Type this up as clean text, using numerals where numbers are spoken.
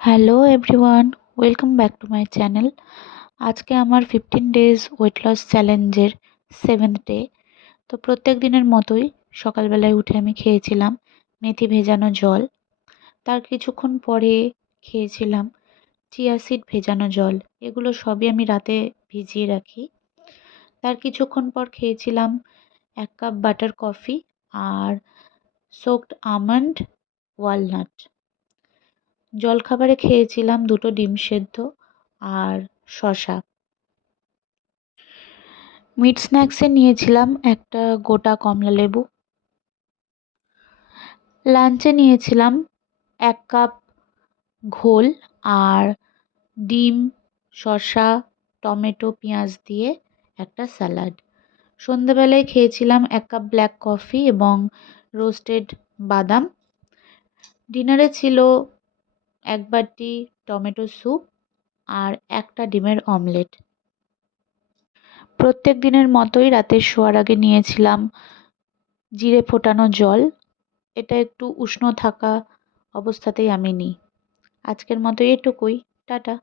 Hello everyone, welcome back to my channel. আজকে আমার 15 days weight loss চ্যালেঞ্জের 7th day. তো প্রত্যেক দিনের মতোই সকালবেলায় উঠে আমি খেয়েছিলাম মেথি ভেজানো জল। তার কিছুক্ষণ পরে খেয়েছিলাম চিয়া সিড ভেজানো জল। এগুলো সবই আমি রাতে ভিজিয়ে রাখি। তার কিছুক্ষণ পর খেয়েছিলাম 1 কাপ বাটার কফি আর সোকড আমন্ড ওয়ালনাট। জলখাবারে খেয়েছিলাম 2টো ডিম সেদ্ধ আর শসা। মিড স্ন্যাক্সে নিয়েছিলাম একটা গোটা কমলা লেবু। লাঞ্চে নিয়েছিলাম 1 কাপ ঘোল আর ডিম, শসা, টমেটো, পেঁয়াজ দিয়ে একটা স্যালাড। সন্ধেবেলায় খেয়েছিলাম 1 কাপ ব্ল্যাক কফি এবং রোস্টেড বাদাম। ডিনারে ছিল 1 বাটি টমেটো স্যুপ আর একটা ডিমের অমলেট। প্রত্যেক দিনের মতোই রাতে শোয়ার আগে নিয়েছিলাম জিরে ফোটানো জল। এটা একটু উষ্ণ থাকা অবস্থাতেই আমি নিই। আজকের মতো এটুকুই। টাটা।